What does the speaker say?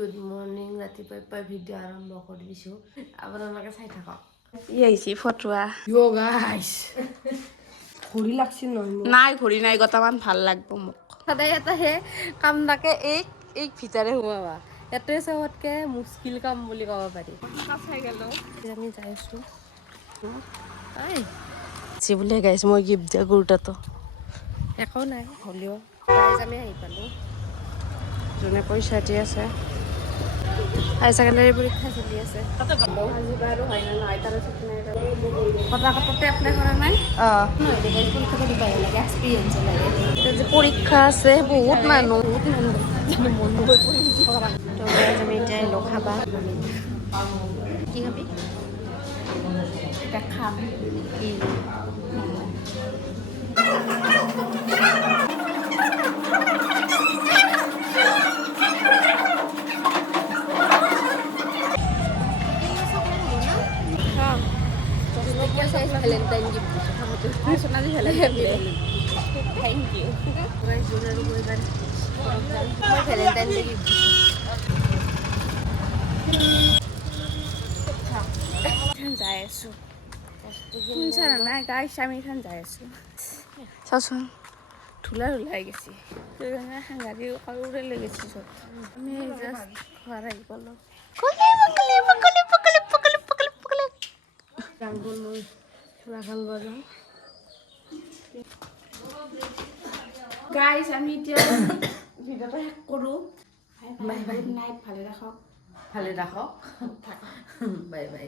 good morning ৰাতিপুৱাই video' আৰম্ভ কৰি দিছোঁ আপোনালোকে চাই থাকক আহিছি ফটোৱা গাইছ ঘড়ী লাগছিল নহয় নাই ঘড়ী নাই গটামান ভাল লাগব মোক সদায় এটা হে কাম নাকে এই ভিতৰে সোমাবা এটাই চবতকে মুস্কিল কাম বুলি ক'ব পাৰি চাই গেল আমি যাই আছো বোলে গাইছ মই গিফ্ট দিয়া কুৰ্তাটো একো নাই হ'লেও গাইজ আমি আহি পালোঁ যোনে পইচা দি আছে হাই ছেকেণ্ডাৰী পৰীক্ষা চলি আছে আজি বাৰু হয় না নহয় তাৰ ঠিক নাই কথা কথাতে এপ্লাই কৰা নাই পৰীক্ষাটো দিব লাগে এক্সপিৰিয়েঞ্চ লাগে পৰীক্ষা আছে বহুত মানুহ আমি এতিয়া আহিলো খাবা কি খাবি এটা খাম কি ভেলেণ্টাইন গিফ্ট সোণালী ভেলেণ্টাইন থেংক ইউ মই ভেলেণ্টাইন ডে গিফ্ট যাই আছো শুনছা নাই গাইছ আমি এখন যাই আছো চাচোন ধূলা ওলাই গেছি সাংঘাতি কাৰোৰে লৈ গেছি চব আমি জাষ্ট ঘৰ আহি পালোঁ গাইছ আমি এতিয়া ভিডিঅ'টো শেষ কৰোঁ বাই বাই নাইট ভালে ৰাখক ভালে ৰাখক বাই বাই